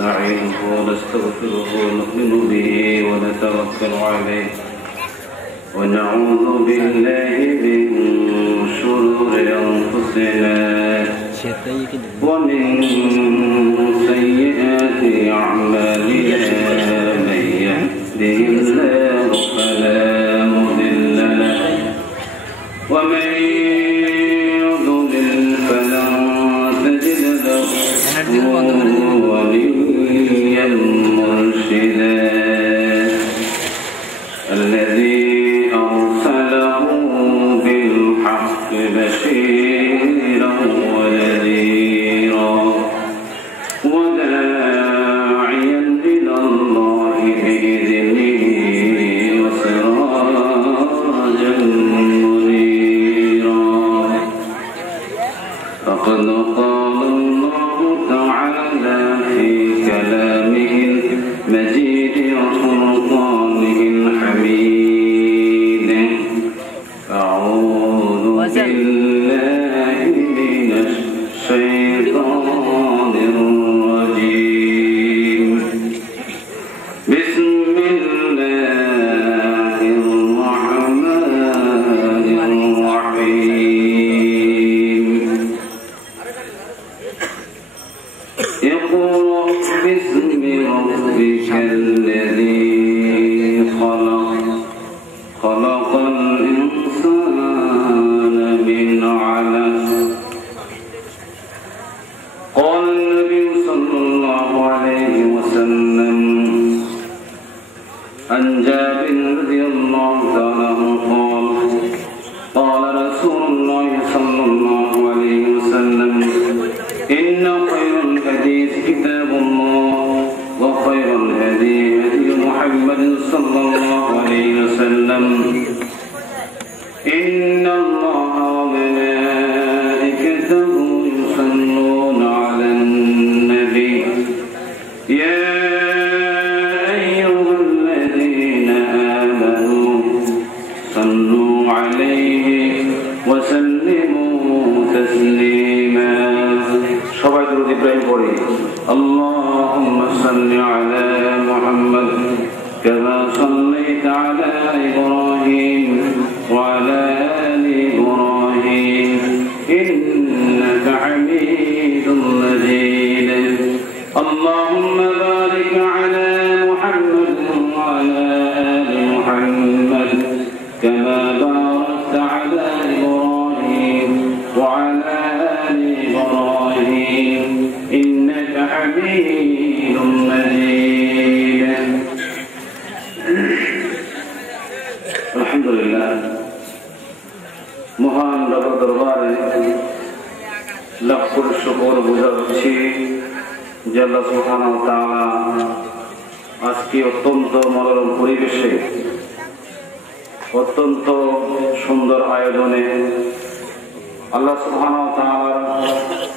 ونستعينه ونستغفره ونؤمن به ونتوكل عليه ونعوذ بالله من شرور أنفسنا ومن سيئات أعمالنا من يهده الله فلا مضل له ومن يضلل فلن تجد له وليا مرشدا الذي أرسله بالحق بشيرا ونذيرا وداعيا إلى الله بإذنه وسراجا منيرا فقد قال الله تعالى في كلامه المجيد وفرقانه الحميد أعوذ بالله من الشيطان الرجيم بسم الله الرحمن الرحيم اقرأ باسم ربك الذي خلق خلق الإنسان من علق قال النبي صلى الله عليه وسلم عن جابر رضي الله تعالى عنه قال قال رسول الله صلى الله عليه وسلم إن خير الحديث كتاب الله وخير الهدي هدي محمد صلى الله عليه وسلم إن الله وملائكته يصلون على النبي يا أيها الذين آمنوا صلوا عليه وسلموا تسليما সবাই দরুদ ইব্রাহিম পড়ি اللهم صل على محمد كما صليت على إبراهيم وعلى آل إبراهيم إنك حميد مجيد اللهم بارك على محمد وعلى آل محمد كما باركت على إبراهيم وعلى آل إبراهيم إنك حميد مجيد الحمد لله মহান রবের দরবারে লাখ কোটি শুকর বুঝাচ্ছি যে আল্লাহ সুবহানাহু ওয়া তাআলা আজকে অত্যন্ত মনোরম পরিবেশে অত্যন্ত সুন্দর আয়োজনে আল্লাহ সুবহানাহু ওয়া তাআলা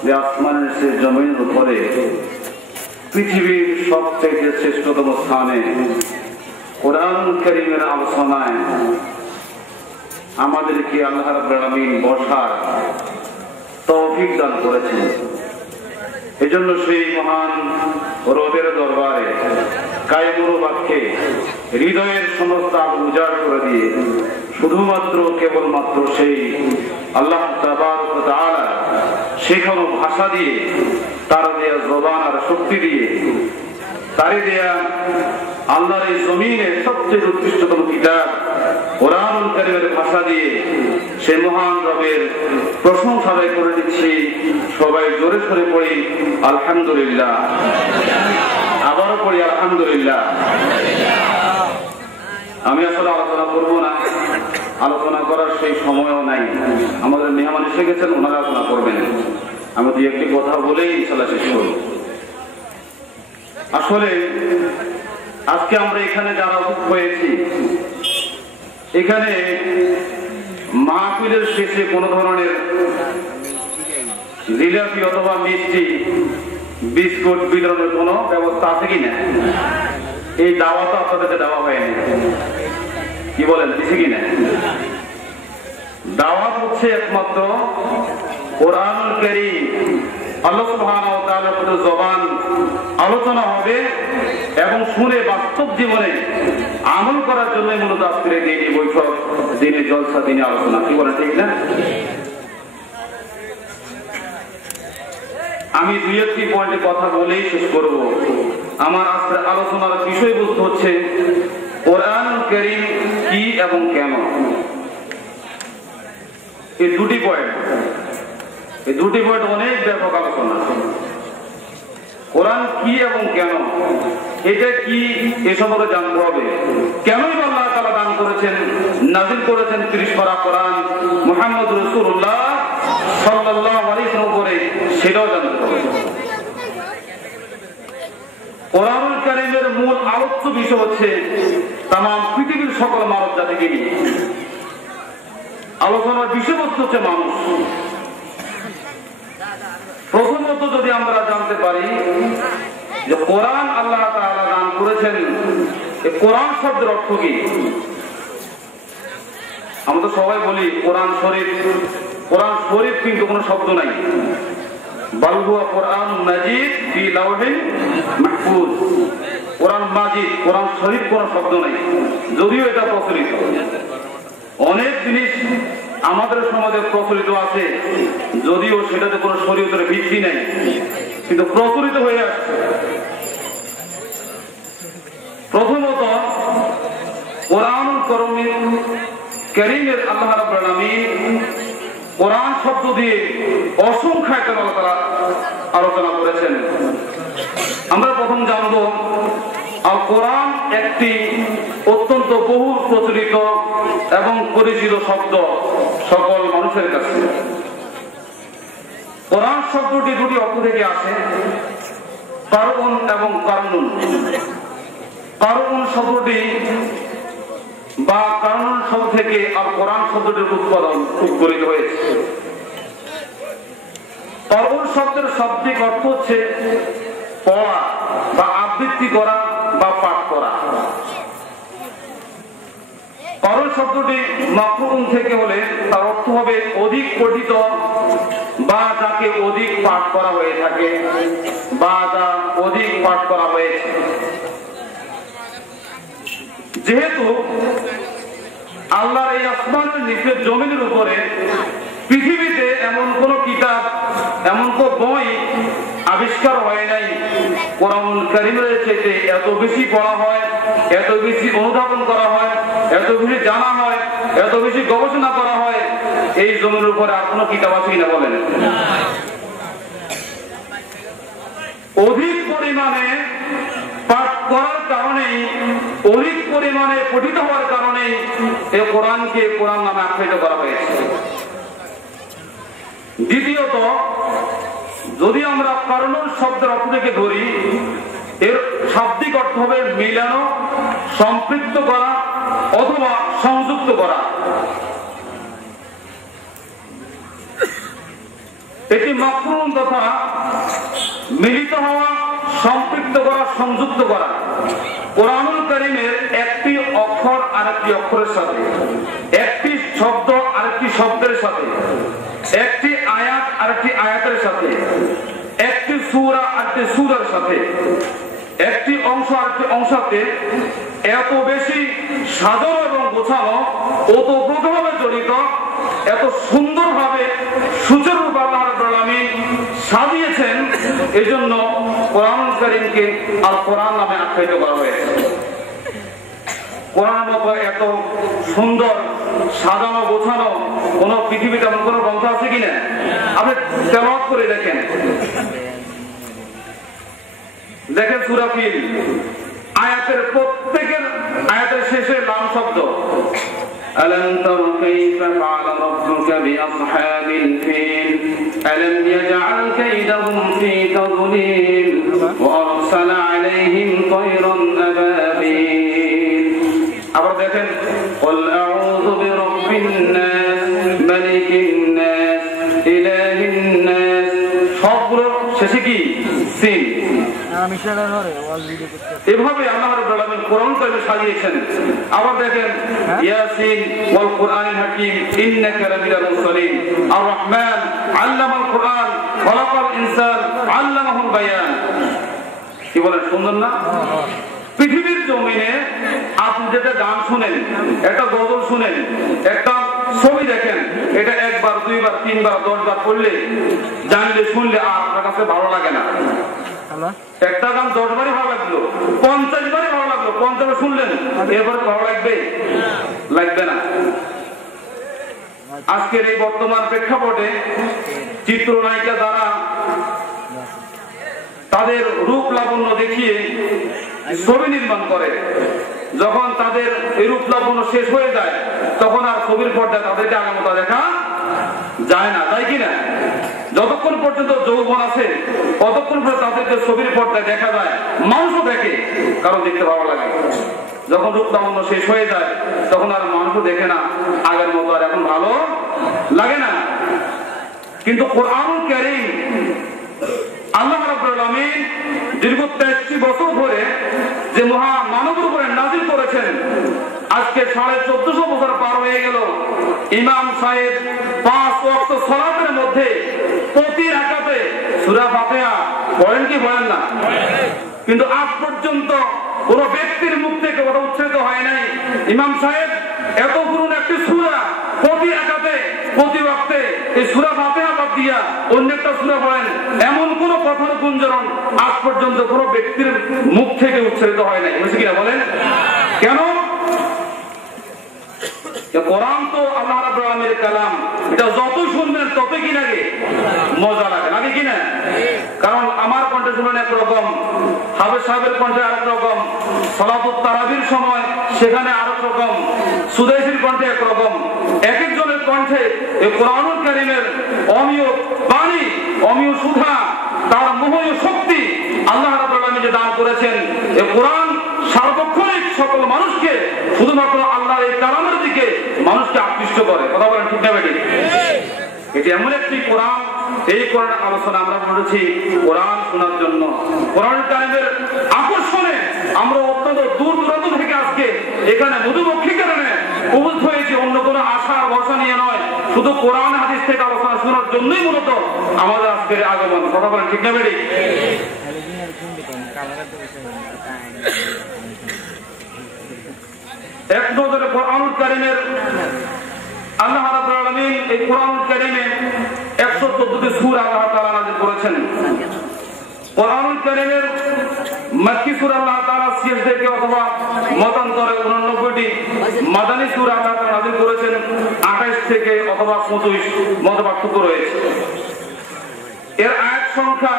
যে আসমানের সে জমিনের উপরে পৃথিবীর সবচেয়ে শ্রেষ্ঠতম স্থানে কোরআন কারীমের আলোচনায় আমাদেরকে আল্লাহ রাব্বুল আলামিন বসার তৌফিক দান করেছেন। এজন্য সেই মহান রবের দরবারে কায়মুর বাক্যে হৃদয়ের সমস্ত আলো উজাড় করে দিয়ে শুধুমাত্র কেবলমাত্র সেই আল্লাহ তাবারক ওয়া তাআলা শেখানো ভাষা দিয়ে তার দেয়া জবান আর শক্তি দিয়ে তারে দেয়া আল্লাহর এই জমিনে সবচেয়ে উৎকৃষ্টতম কিতাব কোরআনুল কারীমের ভাষা দিয়ে সেই মহান রবের প্রশংসা করে দিচ্ছি। সবাই জোরে সরে পড়ি আলহামদুলিল্লাহ, আবারও পড়ি আলহামদুলিল্লাহ। আমি আসলে আলোচনা করবো না, আলোচনা করার সেই সময়ও নাই। আমাদের মেহমান এসে গেছেন, ওনারা আলোচনা করবেন। আমি দুই একটি কথা বলেই ইনশাআল্লাহ শেষ করব। আসলে আজকে আমরা এখানে যারা উপস্থিত হয়েছি, এখানে মাহফিলের শেষে কোন ধরনের জিলাপি অথবা মিষ্টি বিস্কুট বিতরণের কোন ব্যবস্থা আছে কিনা? এই দাওয়া তো আপনাদেরকে দেওয়া হয়নি, কি বলেন, দিছে কিনা? দাওয়াত হচ্ছে একমাত্র কোরআনুল কারীম আল্লাহ সুবহানাহু ওয়া তাআলার প্রতি জবান আলোচনা হবে এবং শুনে বাস্তব জীবনে আমল করার জন্য মূলত আজকের দিনই বৈঠক, দিনে জলসা, দিনে আলোচনা। কি বলে ঠিক না? আমি দুই একটি পয়েন্টে কথা বলেই শেষ করব। আমার আজকের আলোচনার বিষয়বস্তু হচ্ছে কোরআন কারীম কি এবং কেন। এই দুটি পয়েন্ট অনেক ব্যাপক আলোচনা। কোরআন কি এবং কেন, এটা কি এ সম্পর্কে জানতে হবে। কেনই আল্লাহ তাআলা দান করেছেন, নাযিল করেছেন 30 পারা কোরআন মুহাম্মদ রাসূলুল্লাহ সাল্লাল্লাহু আলাইহি ওয়াসাল্লাম করে, সেটাও জানতে হবে। কোরআনুল কারীমের মূল আলোচ্য বিষয় হচ্ছে তাম পৃথিবীর সকল মানব জাতিকে নিয়ে। আলোচনার বিষয়বস্তু হচ্ছে মানুষ। প্রথমত যদি আমরা জানতে পারি যে কোরআন আল্লাহ তাআলা দান করেছেন, এই কোরআন শব্দের অর্থ কি? আমরা সবাই বলি কোরআন শরীফ। কোরআন শরীফ কিন্তু কোনো শব্দ নাই। বাল হুয়া কোরআন মাজিদ ফি লাওহিন মাহফুজ। কোরআন মাজিদ, কোরআন শরীফ কোনো শব্দ নাই, যদিও এটা প্রচলিত। অনেক জিনিস আমাদের সমাজে প্রচলিত আছে, যদিও সেটাতে কোনো শরীয়তের ভিত্তি নাই, কিন্তু প্রচলিত হয়ে আসছে। প্রথমত কোরআনুল কারীমের আল্লাহ রাব্বুল আলামিন কোরআন শব্দ দিয়ে অসংখ্য তারা আলোচনা করেছেন। আমরা প্রথম জানব আল কোরআন একটি অত্যন্ত বহুল প্রচলিত এবং পরিচিত শব্দ সকল মানুষের কাছে। কোরআন শব্দটি দুটি অর্থ থেকে আসে, কারউন এবং কারনুন। কারউন শব্দটি বা কারনুন শব্দ থেকে আর কোরআন শব্দটির উৎপাদন উদ্গরিত হয়েছে। কারউন শব্দের শাব্দিক অর্থ হচ্ছে পড়া বা আবৃত্তি করা বা পাঠ করা। কারণ শব্দটি মাকরুন থেকে হলে তার অর্থ হবে অধিক পঠিত বা যাকে অধিক পাঠ করা হয়ে থাকে বা যা অধিক পাঠ করা হয়েছে। যেহেতু আল্লাহর এই আসমানের নিচের জমিনের উপরে পৃথিবীতে এমন কোন কিতাব, এমন কোন বই আবিষ্কার হয় নাই কোরআনুল কারীমের চাইতে এত বেশি পড়া হয়, এত বেশি অনুধাবন করা হয়, এত বেশি জানা হয়, এত বেশি গবেষণা করা হয়, এই জমির উপরে আর কোনো কিতাব আছে কিনা বলেন? অধিক পরিমাণে পাঠ করার কারণেই, অধিক পরিমাণে পঠিত হওয়ার কারণেই এই কোরআনকে কোরআন নামে আখ্যায়িত করা হয়েছে। দ্বিতীয়ত, যদি আমরা কারনুন শব্দের অর্থ থেকে ধরি, এর শাব্দিক অর্থ হবে মিলানো, সম্পৃক্ত করা অথবা সংযুক্ত করা। এটি মাকরুন তথা মিলিত হওয়া, সম্পৃক্ত করা, সংযুক্ত করা। কোরআনুল কারীমের একটি অক্ষর আরেকটি অক্ষরের সাথে, একটি শব্দ আরেকটি শব্দের সাথে, একটি আয়াত আরেকটি আয়াতের সাথে, একটি সূরা আরেকটি সূরার সাথে, একটি অংশ আরেকটি অংশতে এত বেশি সাজানো এবং গোছানো, ওতপ্রোতভাবে জড়িত, এত সুন্দরভাবে সুচারুরূপে আল্লাহ রাব্বুল আলামিন সাজিয়েছেন। এজন্য কোরআনুল কারীমকে আল কোরআন নামে আখ্যায়িত করা হয়েছে। কোরআনের মতো এত সুন্দর সাজানো গোছানো কোন পৃথিবীতে এমন কোন গ্রন্থ আছে কিনা? আপনি তেলাওয়াত করে দেখেন। দেখেন সূরা ফিল, আয়াতের প্রত্যেকের আয়াতের শেষে লাম শব্দ। ألم تر كيف فعل ربك بأصحاب الفيل ألم يجعل كيدهم في تضليل وأرسل عليهم طيرا أبابيل। আবার দেখেন قل أعوذ برب الناس ملك الناس إله الناس। সবগুলোর শেষে কি? সিন। এভাবে আল্লাহ রাব্বুল আলামিন কোরআনকে সাজিয়েছেন। আবার দেখেন ইয়াসিন ওয়াল কুরআনিল হাকীম ইন্নাকা লামিনাল মুরসালিন আর রহমান আল্লামাল কুরআন খলাকাল ইনসান আল্লামাহুল বায়ান। কি বলেন, সুন্দর না? পৃথিবীর জমিনে আপনি যেটা গান শুনেন, একটা গজল শুনেন, একটা ছবি দেখেন, এটা একবার, দুইবার, তিনবার, 10 বার পড়লে, জানলে, শুনলে আর আপনার কাছে ভালো লাগে না। একটা গান 10 বারই ভালো লাগলো, 50 বারই ভালো লাগলো, 50 বার শুনলেন, এরপরে ভালো লাগবে? লাগবে না। আজকের এই বর্তমান প্রেক্ষাপটে চিত্রনায়িকা দ্বারা তাদের রূপ লাবণ্য দেখিয়ে ছবি নির্মাণ করে, যখন তাদের এই রূপ লাবণ্য শেষ হয়ে যায় তখন আর ছবির পর্দায় তাদেরকে আগের মতো দেখা যায় না, তাই কিনা? যতক্ষণ পর্যন্ত যৌবন আছে ততক্ষণ পর্যন্ত তাদেরকে ছবির পর্দায় দেখা যায়, মানুষও দেখে, কারণ দেখতে ভালো লাগে। যখন রূপ লাবণ্য শেষ হয়ে যায় তখন আর মানুষও দেখে না, আগের মতো আর এখন ভালো লাগে না। কিন্তু কোরআনুল কারীম আল্লাহ রাব্বুল আলামিন দীর্ঘ 83 বছর ধরে যে মহা মানবের উপরে নাযিল করেছেন, আজকে 1450 বছর পার হয়ে গেল। ইমাম সাহেব 5 ওয়াক্ত সালাতের মধ্যে প্রতি রাকাতে সূরা ফাতিহা পড়েন কি পড়েন না? কিন্তু আজ পর্যন্ত কোন ব্যক্তির মুখ থেকে কথা উচ্চারিত হয় নাই ইমাম সাহেব এত পুরনো একটি সূরা প্রতি রাকাতে, প্রতি ওয়াক্তে এই সূরা ফাতিহা বাদ দিয়া অন্য একটা সূরা পড়েন, এমন কোন কথার গুঞ্জন আজ পর্যন্ত কোন ব্যক্তির মুখ থেকে উচ্চারিত হয় নাই। বুঝছি কিনা বলেন? কেন? কোরআন তো আল্লাহ রাব্বুল আলামিনের কালাম, এটা যত শুনবেন ততই কি লাগে? মজা লাগে, লাগে কিনা? কারণ আমার কণ্ঠে শুনবেন একরকম, হাফেজ সাহেবের কণ্ঠে আরেক রকম, সালাতুত তারাবির সময় সেখানে আরেক রকম, সুদাইসির কণ্ঠে একরকম, এক একজনের কণ্ঠে এই কোরআনুল কারীমের অমীয় বাণী, অমীয় সুধা, তার মোহনীয় শক্তি আল্লাহ রাব্বুল আলামিন যে দান করেছেন। এই কোরআন সার্বক্ষণিক সকল মানুষকে শুধুমাত্র আল্লাহর এই কালামের দিকে মানুষকে আকৃষ্ট করে। কথা বলেন ঠিক না বেঠিক? এটি এমন একটি কোরআন, এই কোরআন আলোচনা আমরা করেছি কোরআন শোনার জন্য। কোরআন কারীমের আকর্ষণে আমরা অত্যন্ত দূর দূরান্ত থেকে আজকে এখানে মধুমক্ষী কারণে উপস্থিত হয়েছি, অন্য কোনো আশা আর ভরসা নিয়ে নয়, শুধু কোরআন হাদিস থেকে আলোচনা শোনার জন্যই মূলত আমাদের আজকের আগমন। কথা বলেন ঠিক না বেঠিক? এক নজরে কোরআনুল কারীমের আল্লাহ রাব্বুল আলামিন এই কোরআনুল কারীমে 114টি সূরা আল্লাহ তাআলা নাযিল করেছেন। কোরআনুল কারীমের মক্কি সূরা আল্লাহ তাআলা 60 থেকে অথবা মতান্তরে 89টি, মাদানী সূরা আল্লাহ তাআলা নাযিল করেছেন 28 থেকে অথবা 25, মত পার্থক্য রয়েছে। এর আয়াত সংখ্যা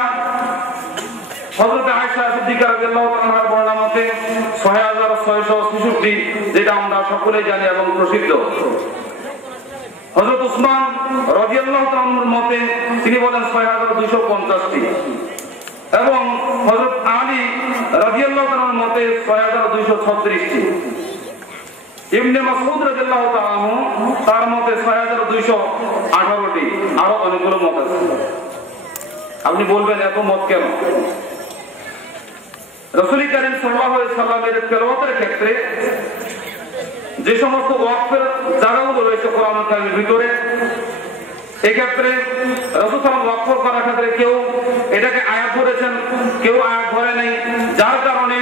হযরত আয়েশা সিদ্দিকা রাদিয়াল্লাহু তাআলার বর্ণনা মতে 6666, যেটা আমরা সকলেই জানি এবং প্রসিদ্ধ। হযরত উসমান রাদিয়াল্লাহু তাআলার মতে তিনি বলেন 6250টি, এবং হযরত আলী রাদিয়াল্লাহু তাআলার মতে 6236টি। ইবনে মাসউদ রাদিয়াল্লাহু তাআলা তার মতে 6218টি, আরো অনেকগুলো মত আছে। আপনি বলবেন এত মত কেন? রাসূল কারীম সাল্লাল্লাহু আলাইহি সাল্লামের তেলাওয়াতের ক্ষেত্রে যে সমস্ত ওয়াকফের জায়গাগুলো রয়েছে কোরআনুল কারীমের ভিতরে, এক্ষেত্রে রাসূল সাল্লাল্লাহু ওয়াকফ করার ক্ষেত্রে কেউ এটাকে আয়াত ধরেছেন, কেউ আয়াত ধরে নাই, যার কারণে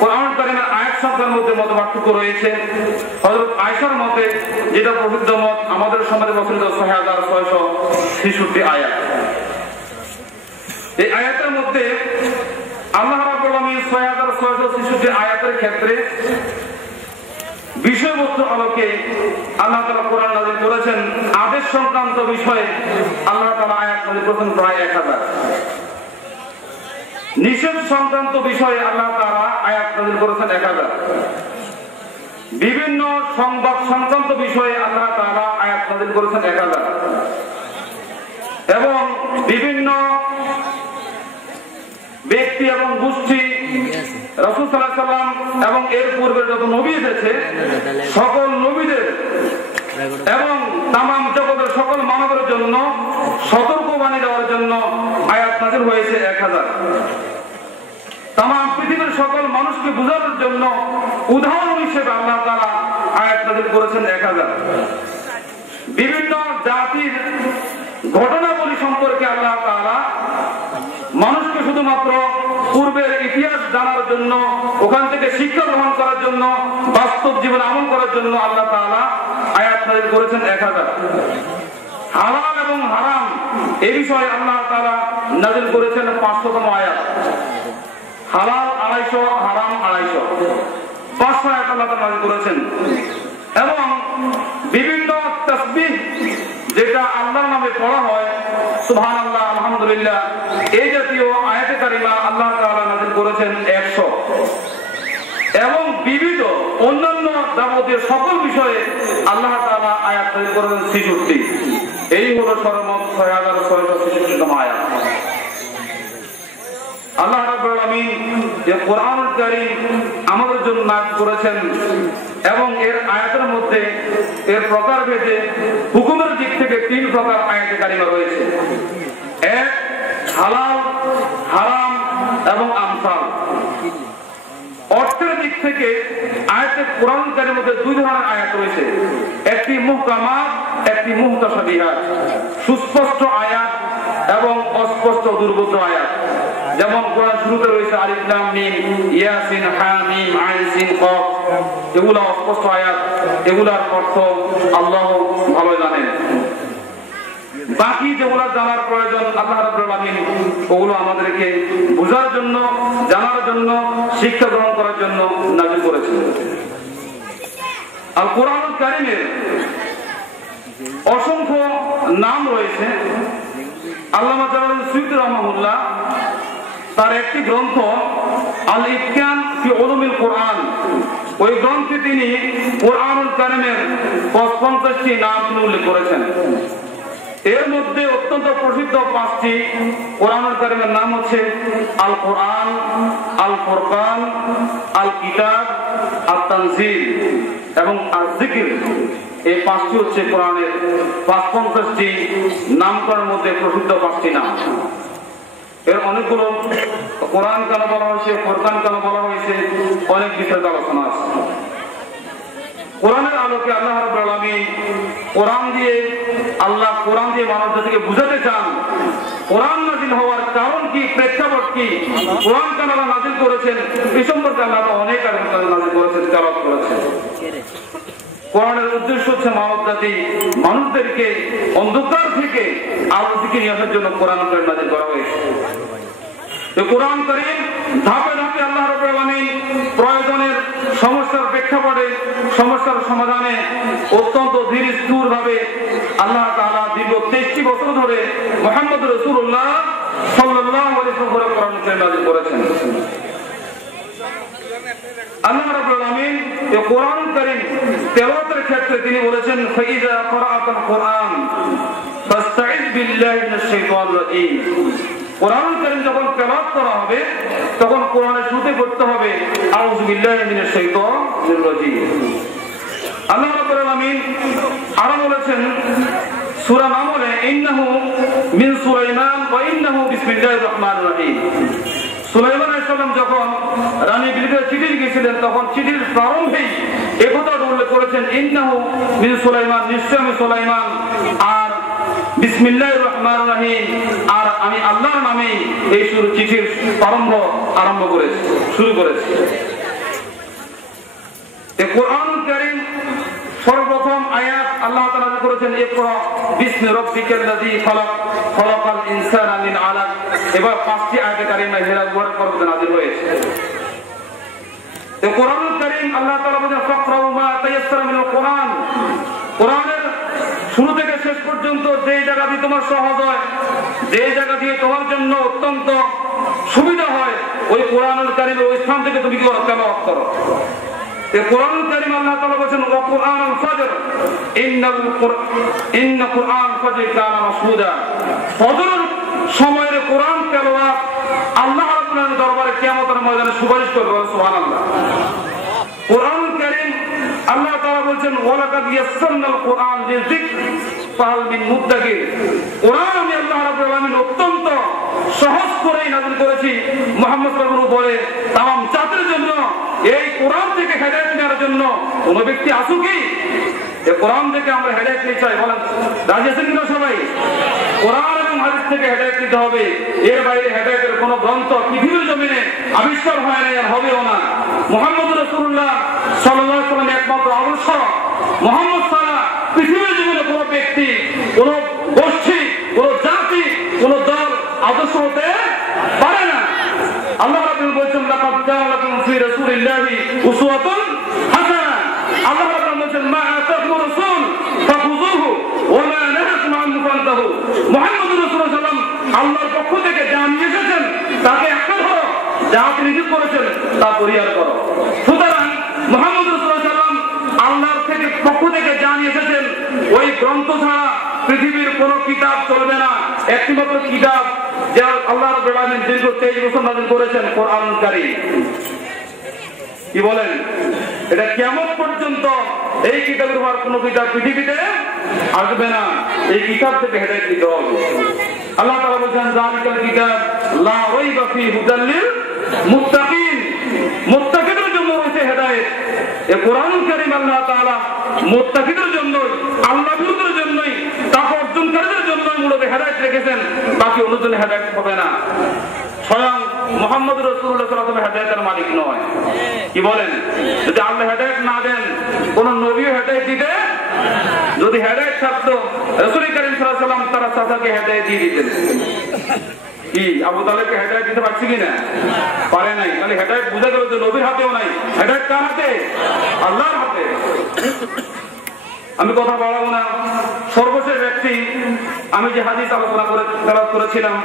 কোরআনুল কারীমের আয়াত সংখ্যার মধ্যে মত পার্থক্য রয়েছে। হযরত আয়েশার মতে, যেটা প্রসিদ্ধ মত, আমাদের সমাজে প্রচলিত 6666 আয়াত। এই আয়াতের মধ্যে আল্লাহ রাব্বুল আলামিন 6666 আয়াতের ক্ষেত্রে বিষয়বস্তু আলোকে আল্লাহ তাআলা কোরআন নাযিল করেছেন। আদেশ সংক্রান্ত বিষয়ে আল্লাহ তাআলা আয়াত নাযিল করেছেন প্রায় 1000। নিষেধ সংক্রান্ত বিষয়ে আল্লাহ তাআলা আয়াত নাযিল করেছেন 1000। বিভিন্ন সংবাদ সংক্রান্ত বিষয়ে আল্লাহ তাআলা আয়াত নাযিল করেছেন 1000। এবং বিভিন্ন ব্যক্তি এবং গোষ্ঠী রাসূল সাল্লাল্লাহু আলাইহি সাল্লাম এবং এর পূর্বে যত নবী এসেছে সকল নবীদের এবং তামাম জগতের সকল মানবের জন্য সতর্কবাণী দেওয়ার জন্য আয়াত নাযিল হয়েছে 1000। পৃথিবীর সকল মানুষকে বোঝানোর জন্য উদাহরণ হিসেবে আল্লাহ তাআলা আয়াত নাযিল করেছেন 1000। বিভিন্ন জাতির ঘটনাবলী সম্পর্কে আল্লাহ তাআলা মানুষকে শুধুমাত্র পূর্বের ইতিহাস জানার জন্য, ওখান থেকে শিক্ষা গ্রহণ করার জন্য, বাস্তব জীবনে আমল করার জন্য আল্লাহ তাআলা আয়াত নাযিল করেছেন 1000। হালাল এবং হারাম এই বিষয়ে আল্লাহ তাআলা নাযিল করেছেন 500তম আয়াত। হালাল 250, হারাম 250, 500 আয়াত আল্লাহ তাআলা নাযিল করেছেন। এবং বিভিন্ন তাসবিহ যেটা আল্লাহর নামে পড়া হয়, সুবহানাল্লাহ, আলহামদুলিল্লাহ, এই জাতীয় আয়াতে কারিমা আল্লাহ তাআলা নাযিল করেছেন 100। এবং বিবিধ অন্যান্য যাবতীয় সকল বিষয়ে আল্লাহ তাআলা আয়াত নাযিল করেছেন 66। এই হলো সর্বমোট 6666তম আয়াত। আল্লাহ রাব্বুল আলামিন যে কোরআনুল কারীম আমাদের জন্য নাযিল করেছেন এবং এর আয়াতের মধ্যে এর প্রকারভেদে হুকুমের দিক থেকে 3 প্রকার আয়াতে কারিমা রয়েছে। এক, হালাল, হারাম এবং আমসাল। অর্থের দিক থেকে আয়াতে কোরআনুল কারীমের মধ্যে 2 ধরনের আয়াত রয়েছে, একটি মুহকামাত, একটি মুহতাসাবিহাত, সুস্পষ্ট আয়াত এবং অস্পষ্ট দুর্বোধ্য আয়াত। যেমন কোরআন শুরুতে রয়েছে আলিফ লাম মিম, ইয়াসিন, হামিম, আইন সিন কফ, এগুলা অস্পষ্ট আয়াত, এগুলার অর্থ আল্লাহ ভালো জানেন। বাকি যেগুলা জানার প্রয়োজন আল্লাহ রাব্বুল আলামিন ওগুলো আমাদেরকে বোঝার জন্য, জানার জন্য, শিক্ষা গ্রহণ করার জন্য নাযিল করেছেন। আল কোরআনুল কারীমের অসংখ্য নাম রয়েছে। আল্লামা জালালুদ্দিন সুয়ুতী রাহিমাহুল্লাহ তার একটি গ্রন্থ আল ইতকান ফি উলুমিল কোরআন, ওই গ্রন্থে তিনি কোরআনুল কারীমের 55টি নাম তিনি উল্লেখ করেছেন। এর মধ্যে অত্যন্ত প্রসিদ্ধ 5টি কোরআনুল কারীমের নাম হচ্ছে আল কোরআন, আল ফুরকান, আল কিতাব, আত তানজিল এবং আল যিকর। এই 5টি হচ্ছে কোরআনের 55টি নামকরণের মধ্যে প্রসিদ্ধ 5টি নাম। এর অনেকগুলো কোরআন কেন বলা হয়েছে, ফুরকান কেন বলা হয়েছে, অনেক বিস্তারিত আলোচনা আছে। কোরআনের আলোকে আল্লাহ রাব্বুল আলামিন কোরআন দিয়ে মানুষ জাতিকে বুঝাতে চান কোরআন নাযিল হওয়ার কারণ কি, প্রেক্ষাপট কি, কোরআন কেন আল্লাহ নাযিল করেছেন, এই সম্পর্কে আল্লাহ অনেক আলোচনা নাযিল করেছেন, তেলাওয়াত করেছেন। কোরআনের উদ্দেশ্য হচ্ছে মানব জাতি, মানুষদেরকে অন্ধকার থেকে আলোর দিকে নিয়ে আসার জন্য কোরআন নাযিল করা হয়েছে। কোরআন কারীম ধাপে ধাপে আল্লাহ রাব্বুল আলামিন প্রয়োজনের সমস্যার প্রেক্ষাপটে, সমস্যার সমাধানে অত্যন্ত ধীর স্থির ভাবে আল্লাহ তাআলা দীর্ঘ 23টি বছর ধরে মুহাম্মদ রাসূলুল্লাহ সাল্লাল্লাহু আলাইহি ওয়াসাল্লাম কোরআন নাযিল করেছেন। আল্লাহ রাব্বুল আলামিন এই কোরআন কারীম তেলাওয়াতের ক্ষেত্রে তিনি বলেছেন, ফাইযা ক্রাআতাল কোরআন ফাস্তাইয বিল্লাহি মিনাশ শাইতানির রাজীম। কোরআন কারীম যখন তেলাওয়াত করা হবে তখন কোরআনের শুরুতে পড়তে হবে আউযু বিল্লাহি মিনাশ শাইতানির রাজীম। আল্লাহ রাব্বুল আলামিন আরো বলেছেন সূরা নামলে, ইন্নাহু মিন সুলাইমান ওয়া ইন্নাহু বিসমিল্লাহির রহমানির রহিম। সুলাইমান আলাইহিস সালাম যখন রানী বিলকিসের চিঠি লিখেছিলেন তখন চিঠির প্রারম্ভেই এই কথাটা উল্লেখ করেছেন, ইন্নাহু মিন সুলাইমান, নিশ্চয় আমি সুলাইমান, আর বিসমিল্লাহির রহমানির রহিম, আর আমি আল্লাহর নামে এই চিঠির আরম্ভ করেছি, শুরু করেছি। এই কোরআনুল কারীম সর্বপ্রথম আয়াত আল্লাহ তাআলা করেছেন ইকরা বিসমি রাব্বিকাল্লাযী খালাক, খালাকাল ইনসানা মিন আলাক। এবার 5টি আয়াতে কারিমা হিরা পর্বতে নাযিল হয়েছে। এই কোরআনুল কারীম আল্লাহ তাআলা বলেন ফাকরাউ মা তায়াসসারা মিনাল কোরআন। কোরআনের শুরু থেকে শেষ পর্যন্ত যে জায়গা দিয়ে তোমার সহজ হয়, যে জায়গা দিয়ে তোমার জন্য অত্যন্ত সুবিধা হয়, ওই কোরআনুল কারীমের ওই স্থান থেকে তুমি কি করো, তেলাওয়াত করো। এই কোরআনুল কারীম আল্লাহ তাআলা বলেন ওয়া কুরআনুল ফাজর ইন্না কুরআন ফাজর কানা মাশহুদা। ফজরের সময়ের কোরআন তেলাওয়াত আল্লাহ রাব্বুল আলামিনের দরবারে কিয়ামতের ময়দানে সুপারিশ করবে, সুবহানাল্লাহ। কোরআনুল কারীম আল্লাহ তাআলা বলেন ওয়ালাকাদ ইয়াসসারনাল কুরআন লিযিকর ফাহাল মিন মুদ্দাকির। কোরআন আমি আল্লাহ রাব্বুল আলামিন অত্যন্ত সহজ করেই নাযিল করেছি মুহাম্মদ সাল্লাল্লাহু আলাইহি ওয়াসাল্লামের উপরে তাম জাতির জন্য। এই কোরআন থেকে হেদায়েত নেওয়ার জন্য কোন ব্যক্তি আসুক কি এই কোরআন থেকে আমরা হেদায়েত নিতে চাই, বলেন রাজি আছেন কিনা সবাই? কোরআন এবং হাদিস থেকে হেদায়েত নিতে হবে। এর বাইরে হেদায়েতের কোন গ্রন্থ পৃথিবীর জমিনে আবিষ্কার হয় না, আর হবেও না। মুহাম্মদ রাসূলুল্লাহ সাল্লাল্লাহু আলাইহি ওয়াসাল্লাম একমাত্র আদর্শ। মুহাম্মদ ছাড়া পৃথিবীর জমিনে কোন ব্যক্তি, কোন গোষ্ঠী, কোন জাতি, কোন দল আদর্শ হতে পারে না। আল্লাহ রাব্বুল বলেছেন লাকাদ কানা লাকুম ফি রাসূলিল্লাহি উসওয়াতুন হাসানাহ। আল্লাহ রাব্বুল বলেছেন মা আতাকুম রাসূল ফাখুযুহু ওয়া মা নাহাকুম আনহু ফান্তাহু। মুহাম্মদ রাসূলুল্লাহ সাল্লাল্লাহু আলাইহি ওয়াসাল্লাম আল্লাহর পক্ষ থেকে যা নিয়ে এসেছেন তাকে একটা ধরো, যা তিনি নিষেধ করেছেন তা পরিহার করো। সুতরাং মুহাম্মদ রাসূলুল্লাহ সাল্লাল্লাহু আলাইহি ওয়াসাল্লাম আল্লাহর পক্ষ থেকে যা নিয়ে এসেছেন ওই গ্রন্থ ছাড়া পৃথিবীর কোন কিতাব চলবে না। একটি মাত্র কিতাব যা আল্লাহ রাব্বুল আলামিন দীর্ঘ 23 বছর নাযিল করেছেন, কোরআনুল কারীম। কি বলেন? এটা কিয়ামত পর্যন্ত এই কিতাবের উপর কোন কিতাব পৃথিবীতে আসবে না। এই কিতাব থেকে হেদায়েত দিতে হবে। আল্লাহ তাআলা বলেন যালিকাল কিতাব লা রাইবা ফীহি হুদাল লিল মুত্তাকিন। মুত্তাকিদের জন্য রয়েছে হেদায়েত। এই কোরআনুল কারীম আল্লাহ তাআলা মুত্তাকিদের জন্য, আল্লাহ বিরুদ্ধের জন্যই, তাকওয়া অর্জনকারীদের জন্যই মূলত হেদায়েত রেখেছেন। বাকি অন্য জন্য হেদায়েত হবে না। স্বয়ং মুহাম্মদ রাসূলুল্লাহ সাল্লাল্লাহু আলাইহি ওয়াসাল্লাম হেদায়েতের মালিক নয়। কি বলেন? যদি আল্লাহ হেদায়েত না দেন কোন নবীও হেদায়েত দিতে, যদি হেদায়েত থাকতো রাসূল করিম সাল্লাল্লাহু আলাইহি ওয়াসাল্লাম তার চাচাকে হেদায়েত দিয়ে দিতেন। কি আবু তালেবকে হেদায়েত দিতে পারছে কিনা? পারে নাই। তাহলে হেদায়েত বুঝা গেল যে নবীর হাতেও নাই, হেদায়েত কার হাতে? আল্লাহর হাতে। আমি কথা বলবো না। সর্বশেষ ব্যক্তি আমি যে হাদিস আলোচনা করে তেলাওয়াত করেছিলাম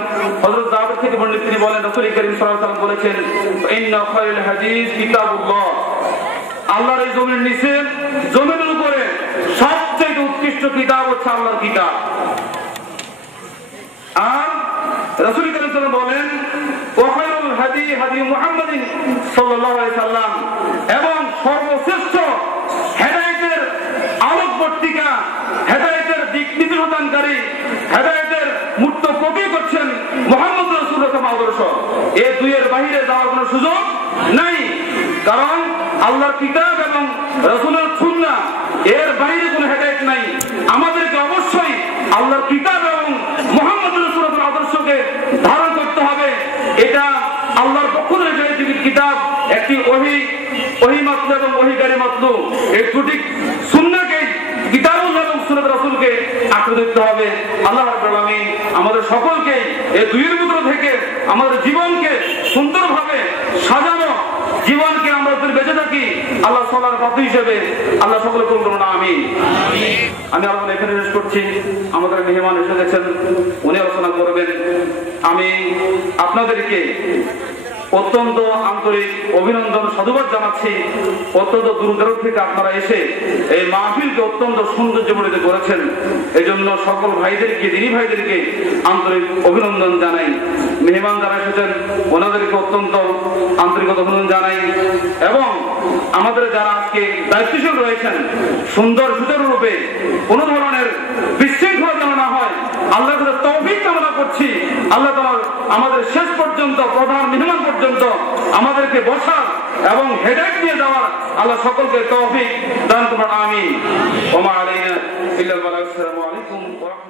হযরত জাবের থেকে বর্ণিত, তিনি বলেন রাসূল করিম সাল্লাল্লাহু আলাইহি ওয়াসাল্লাম বলেছেন ইন্না খায়রুল হাদিস কিতাবুল্লাহ। আল্লাহর এই জমিনের নিচে, জমিনের উপরে সবচেয়ে উৎকৃষ্ট কিতাব হচ্ছে আল্লাহর কিতাব। আর রাসূল করিম সাল্লাল্লাহু আলাইহি ওয়াসাল্লাম বলেন ওয়া খায়রুল হাদি হাদি মুহাম্মাদিন সাল্লাল্লাহু আলাইহি ওয়াসাল্লাম, এবং সর্বশ্রেষ্ঠ হেদায়েতের আলোকবর্তিকা, হেদায়েতের দিক নির্দেশনকারী, হেদায়েতের মূর্ত প্রতীক হচ্ছেন মুহাম্মদ রাসূলুল্লাহ সাল্লাল্লাহু আলাইহি ওয়াসাল্লাম। এই দুইয়ের বাইরে যাওয়ার কোনো সুযোগ নাই। কারণ আল্লাহর কিতাব এবং রাসূলের সুন্নাহ এর বাইরে কোনো হেদায়েত নাই। আমাদেরকে অবশ্যই আল্লাহর কিতাব এবং মুহাম্মদ রাসূলুল্লাহর আদর্শকে ধারণ করতে হবে। এটা আল্লাহর পক্ষ থেকে যে কিতাব, একটি ওহী মাতলু এবং ওহীকারী মাতলু, এই দুটি সুন্নাহকে, কিতাবুল এবং সুন্নাত রাসূলকে আঁকড়ে ধরতে হবে। আল্লাহ রাব্বুল আলামিন আমাদের সকলকে এই দুইয়ের ভিতর থেকে আমাদের জীবনকে সুন্দরভাবে সাজানো, জীবনকে আমরা যদি বেঁচে থাকি আল্লাহ সাল্লাহর পাত্র হিসেবে, আল্লাহ সকলে কবুল করুন, আমিন। আমি আলোচনা এখানে শেষ করছি। আমাদের মেহমান এসে গেছেন, উনি আলোচনা করবেন। আমি আপনাদেরকে অত্যন্ত আন্তরিক অভিনন্দন, সাধুবাদ জানাচ্ছি। অত্যন্ত দূর দূরান্ত থেকে আপনারা এসে এই মাহফিলকে অত্যন্ত সৌন্দর্যমণ্ডিত করেছেন। এই জন্য সকল ভাইদেরকে, দিনী ভাইদেরকে আন্তরিক অভিনন্দন জানাই। মেহমান যারা এসেছেন ওনাদেরকে অত্যন্ত আন্তরিক অভিনন্দন জানাই। এবং আমাদের যারা আজকে দায়িত্বশীল রয়েছেন, সুন্দর সুচারু রূপে কোনো ধরনের বিশৃঙ্খলা যেন না হয়, আল্লাহর কাছে তৌফিক কামনা করছি। আল্লাহ তাআলা আমাদের শেষ পর্যন্ত, প্রধান মেহমান পর্যন্ত আমাদেরকে বসার এবং হেদায়েত নিয়ে যাওয়ার আল্লাহ সকলকে তৌফিক দান করুন, আমিন। ওয়া মা আলাইনা ইল্লাল বালাগ। আসসালামু আলাইকুম ওয়া রাহমাতুল্লাহ।